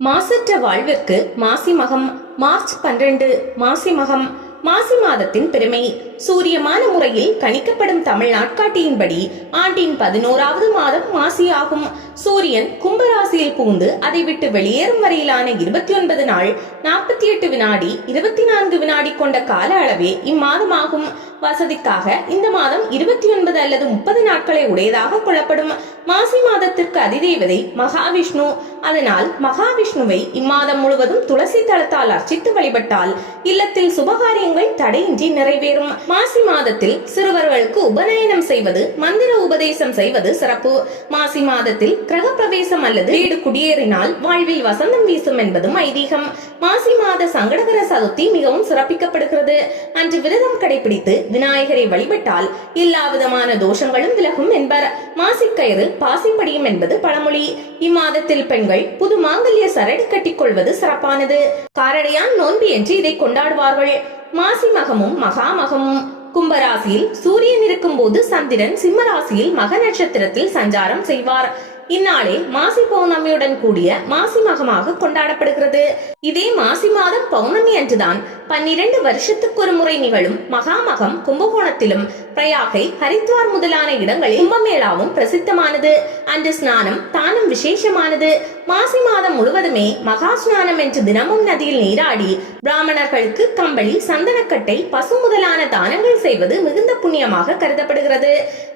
மாசற்ற வாழ்விற்கு மாசி மகம் மார்ச் பன்னிரண்டு மாசி மகம் மாசி மாதத்தின் பெருமை. சூரியமான முறையில் கணிக்கப்படும் தமிழ் நாட்காட்டியின்படி ஆண்டின் பதினோராவது மாதம் மாசி ஆகும் சூரியன் கும்பராசியில் பூந்து அதை விட்டு வெளியேறும் வரையிலான இருபத்தி ஒன்பது நாள் நாற்பத்தி எட்டு வினாடி இருபத்தி நான்கு வினாடி கொண்ட கால அளவே இம்மாதமாகும். வசதிக்காக இந்த மாதம் இருபத்தி ஒன்பது அல்லது முப்பது நாட்களை உடையதாக கொள்ளப்படும். மாசி மாதத்திற்கு அதிதேவதை மகாவிஷ்ணு. அதனால் மகாவிஷ்ணுவை இம்மாதம் முழுவதும் துளசி தளத்தால் அர்ச்சித்து வழிபட்டால் இல்லத்தில் சுபகாரியங்கள் காரியங்கள் தடையின்றி நிறைவேறும். மாசி மாதத்தில் சிறுவர்களுக்கு உபநயனம் செய்வது மந்திர உபதேசம் செய்வது சிறப்பு. மாசி மாதத்தில் கிரக பிரவேசம் அல்லது வீடு குடியேறினால் வாழ்வில் வசந்தம் வீசும் என்பதும் ஐதீகம். மாசி மாத சங்கடகர சதுர்த்தி மிகவும் சிறப்பிக்கப்படுகிறது. அன்று விரதம் கடைபிடித்து விநாயகரை வழிபட்டால் எல்லா விதமான தோஷங்களும் விலகும் என்பர். மாசிக்கயிறு பாசிப்படியும் என்பது பழமொழி. இம்மாதத்தில் பெண்கள் புது மாங்கல்ய சரடு கட்டிக் கொள்வது சிறப்பானது. காரடையான் நோன்பு என்று இதை கொண்டாடுவார்கள். மாசி மகமும் மகாமகமும் கும்பராசியில் சூரியன் இருக்கும் போது சந்திரன் சிம்ம ராசியில் மக நட்சத்திரத்தில் சஞ்சாரம் செய்வார். இந்நாளே மாசி பௌர்ணமியுடன் கூடிய மாசி மகமாக கொண்டாடப்படுகிறது. இதே மாசி மாதம் பௌர்ணமி அன்றுதான் பன்னிரண்டு வருஷத்துக்கு ஒரு முறை நிகழும் மகாமகம் கும்பகோணத்திலும் பிரயாகை ஹரித்வார் முதலான இடங்களில் கும்பமேளாவும் பிரசித்தமானது. அன்று ஸ்நானம் தானம் விசேஷமானது. மாசி மாதம் முழுவதுமே மகா ஸ்நானம் என்று தினமும் நதியில் நீராடி பிராமணர்களுக்கு கம்பளி சந்தனக்கட்டை பசு முதலான தானங்கள் செய்வது மிகுந்த புண்ணியமாக கருதப்படுகிறது.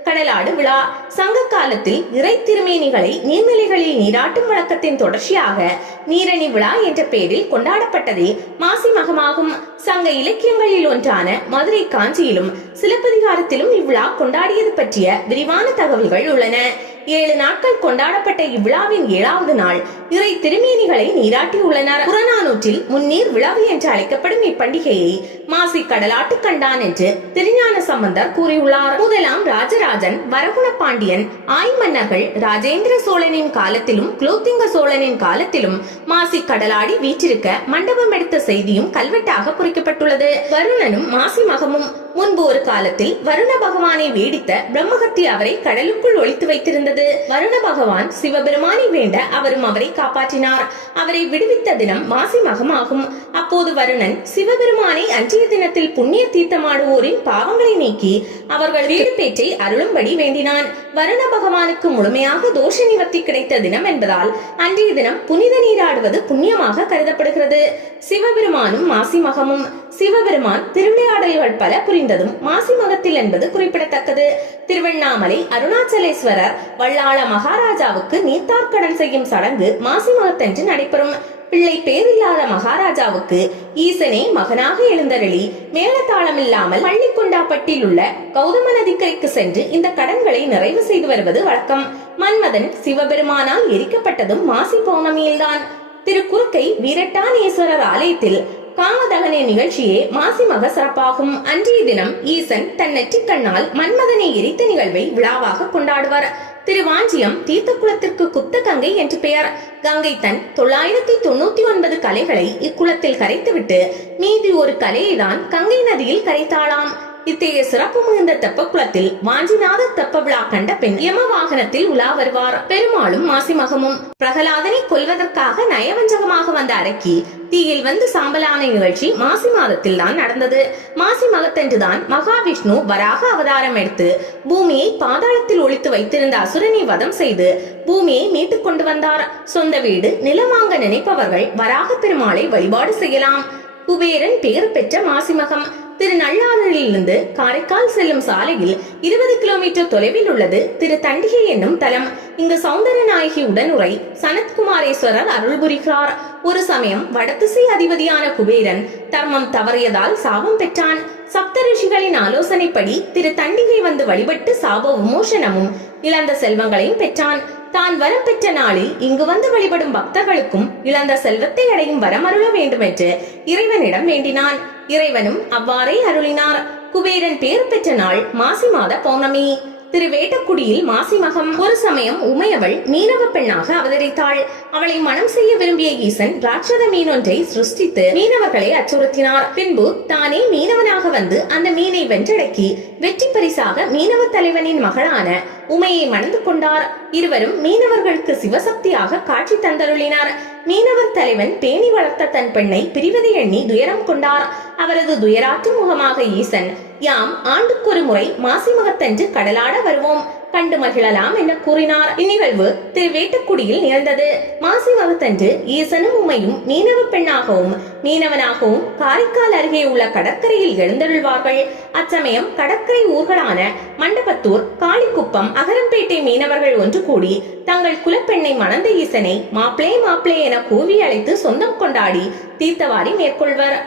கடலாடு விழா சங்க காலத்தில் இறை திருமேனிகளை நீர்நிலைகளில் நீராட்டும் வழக்கத்தின் தொடர்ச்சியாக நீரணி விழா என்ற பெயரில் கொண்டாடப்பட்டதே மாசி மகமாகும். சங்க இலக்கியங்களில் ஒன்றான மதுரை காஞ்சியிலும் சிலப்பதிகாரத்திலும் இவ்விழா கொண்டாடியது பற்றிய விரிவான தகவல்கள் உள்ளன. ஏழு நாட்கள் கொண்டாடப்பட்ட இவ்விழாவின் ஏழாவது நாள். இறை திருமேனிகளை நீராட்டியுள்ளனர் புறநானூற்றில் முன்னீர் விழாவு என்று அழைக்கப்படும் இப்பண்டிகையை மாசி கடலாட்டு கண்டான் என்று திருஞான சம்பந்தர் கூறியுள்ளார். முதலாம் ராஜராஜன் வரகுண பாண்டியன் ஆய் மன்னர்கள் ராஜேந்திர சோழனின் காலத்திலும் குலோத்திங்க சோழனின் காலத்திலும் மாசி கடலாடி வீற்றிருக்க மண்டபம் எடுத்த செய்தியும் கல்வெட்டாக பொறிக்கப்பட்டுள்ளது வருணனும் மாசி மகமும் முன்பு ஒரு காலத்தில் வருண பகவானை வேடித்த பிரம்மகத்தி அவரை கடலுக்குள் ஒழித்து வைத்திருந்தது. வருண பகவான் சிவபெருமானை வேண்ட அவரும் அவரை காப்பாற்றினார். அவரை விடுவித்த தினம் மாசி மகம் ஆகும். அப்போது வருணன் சிவபெருமானை அன்றைய தினத்தில் புண்ணிய தீர்த்தமாடுவோரின் பாவங்களை நீக்கி அவர்கள் வீடு பேற்றை அருளும்படி வேண்டினான். வருண பகவானுக்கு முழுமையாக தோஷ நிவர்த்தி கிடைத்த தினம் என்பதால் அன்றைய தினம் புனித நீராடுவது புண்ணியமாக கருதப்படுகிறது. சிவபெருமானும் மாசி மகமும் சிவபெருமான் திருவிளையாடல்கள் பல புரிந்ததும் மாசி மகத்தில் என்பது குறிப்பிடத்தக்கது. திருவண்ணாமலை அருணாச்சலேஸ்வரர் வள்ளாள மகாராஜாவுக்கு நீர்த்தார்க்கடன் செய்யும் சடங்கு மாசி மகத்தன்று நடைபெறும். பிள்ளை பேரில்லாத மகாராஜாவுக்கு ஈசனே மகனாக எழுந்தருளி மேலத்தாளம் இல்லாமல் பள்ளிக்கொண்டாப்பட்டில் உள்ள கௌதம நதிக்கரைக்கு சென்று இந்த கடன்களை நிறைவு செய்து வருவது வழக்கம். மன்மதன் சிவபெருமானால் எரிக்கப்பட்டதும் மாசி பௌர்ணமியில்தான். திரு குறுக்கை வீரட்டானேஸ்வரர் ஆலயத்தில் காமதகனே நிகழ்ச்சியே மாசி மக சிறப்பாகும். அன்றைய தினம் ஈசன் தன் நெற்றிக்கண்ணால் மன்மதனை எரித்த நிகழ்வை விழாவாக கொண்டாடுவார். திருவாஞ்சியம் தீர்த்தக்குளத்திற்கு குத்த கங்கை என்று பெயர். கங்கை தன் தொள்ளாயிரத்தி தொண்ணூத்தி ஒன்பது கலைகளை இக்குளத்தில் கரைத்துவிட்டு மீதி ஒரு கலையை தான் கங்கை நதியில் கரைத்தாளாம். இத்தகைய சிறப்பு மிகுந்த தெப்பக்குளத்தில் வாஞ்சிநாத தெப்ப விழா கண்ட பெண் யம வாகனத்தில் உலா வருவார். பெருமாளும் மாசி மகமும் பிரகலாதனை கொல்வதற்காக நயவஞ்சகமாக வந்த அரக்கி தீயில் வந்து சாம்பலான நிகழ்ச்சி மாசி மாதத்தில் தான் நடந்தது. மாசி மகத்தன்றுதான் மகாவிஷ்ணு வராக அவதாரம் எடுத்து பூமியை பாதாளத்தில் ஒழித்து வைத்திருந்த அசுரனை வதம் செய்து பூமியை மீட்டுக் கொண்டு வந்தார். சொந்த வீடு நிலமாங்க நினைப்பவர்கள் வராக பெருமாளை வழிபாடு செய்யலாம். குபேரன் பெயர் பெற்ற மாசிமகம். திரு நல்லாரிலிருந்து காரைக்கால் செல்லும் சாலையில் இருபது கிலோமீட்டர் தொலைவில் உள்ளது திரு தண்டிகை என்னும் தலம். இங்கு சௌந்தர நாயகி உடனுரை சனத்குமாரேஸ்வரர் அருள் புரிகிறார். ஒரு சமயம் வடதிசை அதிபதியான குபேரன் தர்மம் தவறியதால் சாபம் பெற்றான். சப்த ரிஷிகளின் ஆலோசனைப்படி திரு தண்டிகை வந்து வழிபட்டு சாப விமோசனமும் இழந்த செல்வங்களையும் பெற்றான். தான் வரம் பெற்ற நாளில் இங்கு வந்து வழிபடும் பக்தர்களுக்கும் இழந்த செல்வத்தை அடையும் வரம் அருள வேண்டும் என்று இறைவனிடம் வேண்டினான். இறைவனும் அவ்வாறே அருளினார். குபேரன் பேர் பெற்ற நாள் மாசி மாத பௌர்ணமி. திருவேட்டக்குடியில் மாசிமகம் ஒரு சமயம் உமையவள் மீனவ பெண்ணாக அவதரித்தாள். அவளை மனம் செய்ய விரும்பிய ஈசன் ராட்சத மீனொன்றை சிருஷ்டித்து மீனவர்களை அச்சுறுத்தினார். பின்பு தானே மீனவனாக வந்து அந்த மீனை வென்றடக்கி வெற்றி பரிசாக மீனவ தலைவனின் மகளான உமையை மணந்து கொண்டார். இருவரும் மீனவர்களுக்கு சிவசக்தியாக காட்சி தந்தருளினார். மீனவர் தலைவன் பேணி வளர்த்த தன் பெண்ணை பிரிவதை எண்ணி துயரம் கொண்டார். அவரது துயராற்றும் முகமாக ஈசன் யாம் ஆண்டுக்கொரு முறை மாசி மகத்தன்று கடலாட வருவோம். கண்டு மகிழலாம் என கூறினார். இந்நிகழ்வு திருவேட்டக்குடியில் நிகழ்ந்தது. மாசி மகத்தன்று ஈசனும் உமையும் மீனவ பெண்ணாகவும் மீனவனாகவும் காரைக்கால் அருகே உள்ள கடற்கரையில் எழுந்தருள்வார்கள். அச்சமயம் கடற்கரை ஊர்களான மண்டபத்தூர் காளிக்குப்பம் அகரம்பேட்டை மீனவர்கள் ஒன்று கூடி தங்கள் குலப்பெண்ணை மணந்த ஈசனை மாப்பிளே மாப்பிளே என கூவி அழைத்து சொந்தம் கொண்டாடி தீர்த்தவாரி மேற்கொள்வர்.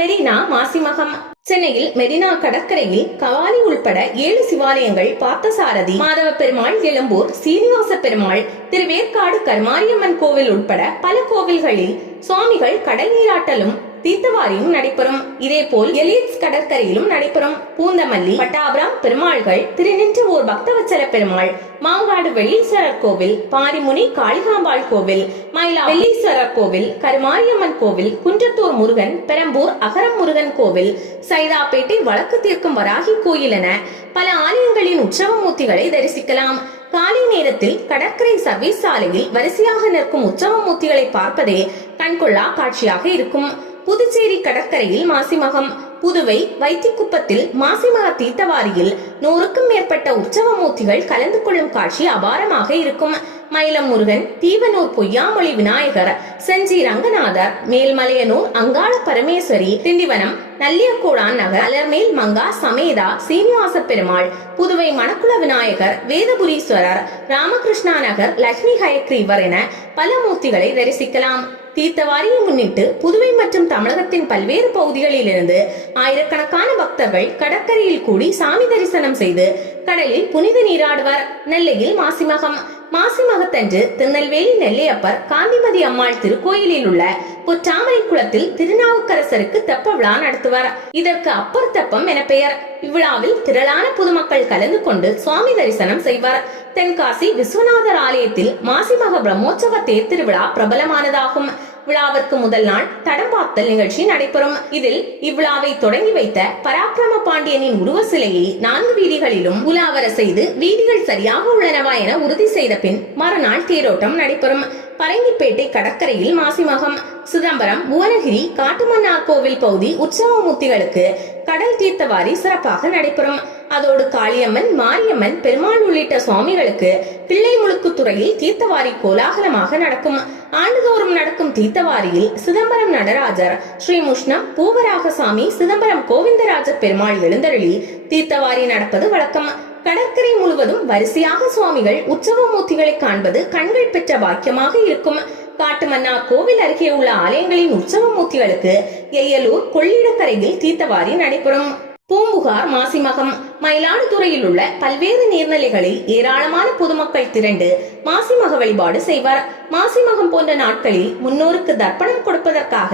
மெரினா மாசிமகம் சென்னையில் மெரினா கடற்கரையில் கவாலி உள்பட ஏழு சிவாலயங்கள் பார்த்தசாரதி. மாதவ பெருமாள் எழும்பூர் சீனிவாச பெருமாள் திருவேற்காடு கருமாரியம்மன் கோவில் உட்பட பல கோவில்களில் சுவாமிகள் கடல் நீராட்டலும் தீர்த்தவாரியும் நடைபெறும். இதேபோல் எலியட்ஸ் கடற்கரையிலும் நடைபெறும். பூந்தமல்லி பட்டாபுரம் பெருமாள்கள் திருநின்றவூர் பக்தவச்சல பெருமாள் மாங்காடு வெள்ளீஸ்வரர் கோவில் பாரிமுனி காளிகாம்பாள் கோவில் மயிலா வெள்ளீஸ்வரர் கோவில் கருமாரியம்மன் கோவில் குன்றத்தூர் முருகன் பெரம்பூர் அகரம் முருகன் கோவில் சைதாப்பேட்டை வழக்கு தீர்க்கும் வராகி கோயில் என பல ஆலயங்களின் உற்சவ மூர்த்திகளை தரிசிக்கலாம். காலை நேரத்தில் கடற்கரை சர்வீஸ் சாலையில் வரிசையாக நிற்கும் உற்சவ மூர்த்திகளை பார்ப்பதே கண்கொள்ளா காட்சியாக இருக்கும். புதுச்சேரி கடற்கரையில் மாசிமகம். புதுவை வைத்திக்குப்பத்தில் மாசிமக தீர்த்தவாரியில் நூறுக்கும் மேற்பட்ட உற்சவ மூர்த்திகள் கலந்து கொள்ளும் காட்சி அபாரமாக இருக்கும். மயிலம் முருகன் தீவனூர் பொய்யாமொழி விநாயகர் செஞ்சி ரங்கநாதர் மேல்மலையனூர் அங்காள பரமேஸ்வரி திண்டிவனம் நல்லியக்கூடான் நகர் அலர்மேல் மங்கா சமேதா சீனிவாச பெருமாள் புதுவை மணக்குள விநாயகர் வேதபுரீஸ்வரர் ராமகிருஷ்ணா நகர் லட்சுமி ஹயக்ரீவர் என பல மூர்த்திகளை தரிசிக்கலாம். தீர்த்தவாரியை முன்னிட்டு புதுவை மற்றும் தமிழகத்தின் பல்வேறு பகுதிகளிலிருந்து ஆயிரக்கணக்கான பக்தர்கள் கடற்கரையில் கூடி சாமி தரிசனம் செய்து கடலில் புனித நீராடுவர். நெல்லையில் மாசிமகம் மாசிமகத்தன்று திருநெல்வேலி நெல்லையப்பர் காந்திமதி அம்மாள் திருக்கோயிலில் உள்ள பொற்றாமரை குளத்தில் திருநாவுக்கரசருக்கு தெப்ப விழா நடத்துவார். இதற்கு அப்பர் தெப்பம் என பெயர். இவ்விழாவில் திரளான பொதுமக்கள் கலந்து கொண்டு சுவாமி தரிசனம் செய்வார். தென்காசி விஸ்வநாதர் ஆலயத்தில் மாசிமக பிரம்மோற்சவ தேர் திருவிழா பிரபலமானதாகும். விழாவிற்கு முதல் நாள் தடம் பார்த்தல் நிகழ்ச்சி நடைபெறும். இதில் இவ்விழாவை தொடங்கி வைத்த பராக்கிரம பாண்டியனின் உருவ சிலையை நான்கு வீதிகளிலும் உலாவர செய்து வீதிகள் சரியாக உள்ளனவா என உறுதி செய்த பின் மறுநாள் தேரோட்டம் நடைபெறும். பரங்கிப்பேட்டை கடற்கரையில் மாசிமகம் சிதம்பரம் புவனகிரி காட்டுமன்னார் கோவில் பகுதி உற்சவ மூர்த்திகளுக்கு கடல் தீர்த்தவாரி சிறப்பாக நடைபெறும். அதோடு காளியம்மன் மாரியம்மன் பெருமாள் உள்ளிட்ட சுவாமிகளுக்கு பிள்ளை முழுக்கு துறையில் தீர்த்தவாரி கோலாகலமாக நடக்கும். ஆண்டுதோறும் நடக்கும் தீர்த்தவாரியில் சிதம்பரம் நடராஜர் ஸ்ரீ முஷ்ணம் பூவராகசாமி சிதம்பரம் கோவிந்தராஜ பெருமாள் எழுந்தருளி தீர்த்தவாரி நடப்பது வழக்கம். கடற்கரை முழுவதும் வரிசையாக சுவாமிகள் உற்சவ மூர்த்திகளை காண்பது கண்கள் பெற்ற பாக்கியமாக இருக்கும். காட்டுமன்னா கோவில் அருகே உள்ள ஆலயங்களின் உற்சவ மூர்த்திகளுக்கு எய்யலூர் கொள்ளிடக்கரையில் தீர்த்தவாரி நடைபெறும். பூம்புகார் மாசிமகம். மயிலாடுதுறையில் உள்ள பல்வேறு நீர்நிலைகளில் ஏராளமான பொதுமக்கள் திரண்டு மாசிமக வழிபாடு செய்வார். மாசிமகம் போன்ற நாட்களில் முன்னோருக்கு தர்ப்பணம் கொடுப்பதற்காக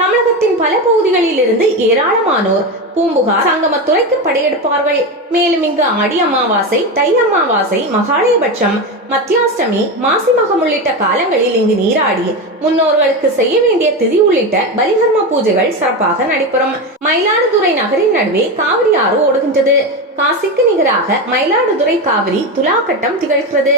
தமிழகத்தின் பல பகுதிகளில் இருந்து ஏராளமானோர் பூம்புகார் சங்கமத்துறைக்கு படையெடுப்பார்கள். மேலும் இங்கு ஆடி அமாவாசை தை அமாவாசை மகாலயபட்சம் மத்தியாஷ்டமி மாசிமகம் உள்ளிட்ட காலங்களில் இங்கு நீராடி முன்னோர்களுக்கு செய்ய வேண்டிய திதி உள்ளிட்ட பலிகர்ம பூஜைகள் சிறப்பாக நடைபெறும். மயிலாடுதுறை நகரின் நடுவே காவிரி ஆறு ஓடுகின்றது. காசிக்கு நிகராக மயிலாடுதுறை காவிரி துலாக்கட்டம் திகழ்கிறது.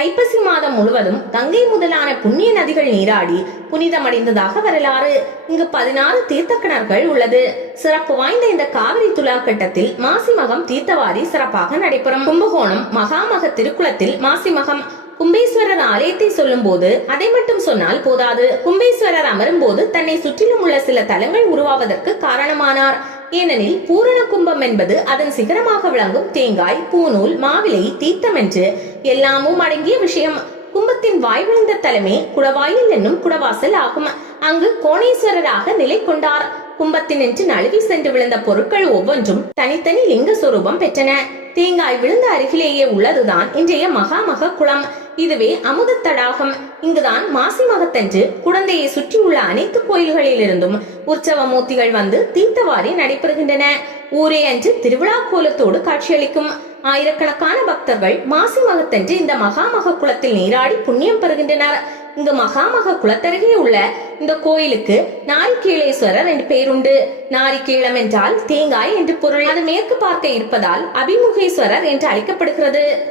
ஐப்பசி மாதம் முழுவதும் கங்கை முதலான புண்ணிய நதிகள் நீராடி புனிதமடைந்ததாக வரலாறு. இங்கு பதினாறு தீர்த்த கிணறுகள் உள்ளது. சிறப்பு வாய்ந்த இந்த காவிரி துலாக்கட்டத்தில் மாசிமகம் தீர்த்தவாரி சிறப்பாக நடைபெறும். கும்பகோணம் மகாமக திருக்குளத்தில் மாசிமக மாசிமகம் கும்பேஸ்வரர் ஆலயத்தை சொல்லும் போது அதை மட்டும் சொன்னால் போதாது. கும்பேஸ்வரர் அமரும் போது தன்னை சுற்றிலும் உள்ள சில தலங்கள் உருவாவதற்கு காரணமானார். ஏனெனில் பூரண கும்பம் என்பது அதன் சிகரமாக விளங்கும் தேங்காய் பூநூல் மாவிலை தீர்த்தம் என்று எல்லாமும் அடங்கிய விஷயம். கும்பத்தின் வாய் விழுந்த தலைமை குடவாயில் என்னும் குடவாசல் ஆகும். அங்கு கோணேஸ்வரராக நிலை கொண்டார். கும்பத்தினின்று நழுவி சென்று விழுந்த பொருட்கள் ஒவ்வொன்றும் தனித்தனி லிங்க சுரூபம் பெற்றன. தேங்காய் விழுந்த அருகிலேயே உள்ளதுதான் இன்றைய மகாமக குளம். இதுவே அமுத தடாகம். இங்குதான் மாசி மகத்தன்று குழந்தையை சுற்றியுள்ள அனைத்து கோயில்களிலிருந்தும் உற்சவ மூர்த்திகள் வந்து தீர்த்தவாரி நடைபெறுகின்றன. ஊரே அன்று திருவிழா கோலத்தோடு காட்சியளிக்கும். ஆயிரக்கணக்கான பக்தர்கள் மாசி மகத்தன்று இந்த மகாமக குளத்தில் நீராடி புண்ணியம் பெறுகின்றனர். இங்கு மகாமக குளத்தருகே உள்ள இந்த கோயிலுக்கு நாரிகேளேஸ்வரர் என்று பெயருண்டு நாரிகேளம் என்றால் தேங்காய் என்று பொருள். அது மேற்கு பார்க்க இருப்பதால் அபிமுகேஸ்வரர் என்று அழைக்கப்படுகிறது.